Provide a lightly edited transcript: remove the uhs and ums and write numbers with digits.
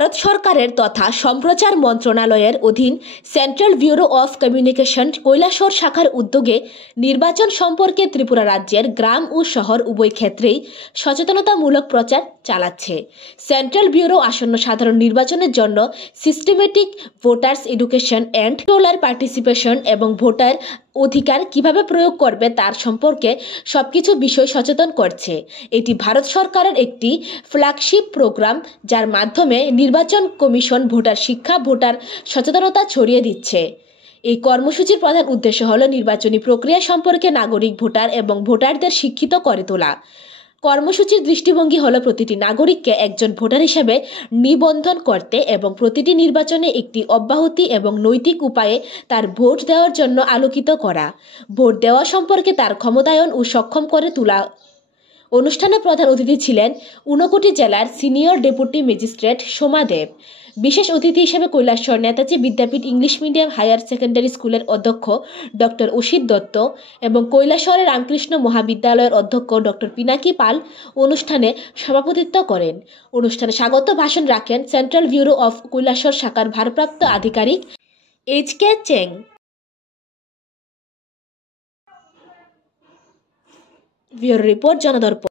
ভারত সরকারের তথা সম্প্রচার মন্ত্রণালয়ের অধীন central bureau of communication Kailashahar শাখার উদ্যোগে নির্বাচন সম্পর্কে ত্রিপুরা রাজ্যের গ্রাম ও শহর উভয় ক্ষেত্রেই সচেতনতামূলক প্রচার চালাচ্ছে। সেন্ট্রাল ব্যুরো আসন্ন সাধারণ নির্বাচনের জন্য systematic voters education and roller participation এবং ভোটার অধিকার কিভাবে প্রয়োগ করবে তার সম্পর্কে সবকিছু বিষয় সচেতন করছে। এটি ভারত সরকারের একটি ফ্ল্যাগশিপ প্রোগ্রাম, যার মাধ্যমে নির্বাচন কমিশন ভোটার শিক্ষা, ভোটার সচেতনতা ছড়িয়ে দিচ্ছে। এই কর্মসূচির প্রধান উদ্দেশ্য হল নির্বাচনী প্রক্রিয়া সম্পর্কে নাগরিক, ভোটার এবং ভোটারদের শিক্ষিত করে তোলা। কর্মসূচির দৃষ্টিভঙ্গি হল প্রতিটি নাগরিককে একজন ভোটার হিসেবে নিবন্ধন করতে এবং প্রতিটি নির্বাচনে একটি অব্যাহতি এবং নৈতিক উপায়ে তার ভোট দেওয়ার জন্য আলোকিত করা। ভোট দেওয়া সম্পর্কে তার ক্ষমতায়ন ও সক্ষম করে তোলা। অনুষ্ঠানে প্রধান অতিথি ছিলেন ঊনকোটি জেলার সিনিয়র ডেপুটি ম্যাজিস্ট্রেট সোমা দেব। বিশেষ অতিথি হিসেবে কৈলাসহর নেতাজি বিদ্যাপীঠ ইংলিশ মিডিয়াম হায়ার সেকেন্ডারি স্কুলের অধ্যক্ষ ডক্টর অসিত দত্ত এবং কৈলাসহরের রামকৃষ্ণ মহাবিদ্যালয়ের অধ্যক্ষ ডক্টর পিনাকি পাল অনুষ্ঠানে সভাপতিত্ব করেন। অনুষ্ঠানে স্বাগত ভাষণ রাখেন সেন্ট্রাল ব্যুরো অফ কৈলাসহর শাখার ভারপ্রাপ্ত আধিকারিক এইচ.কে. চেং। Bureau report, জনদর্পণ।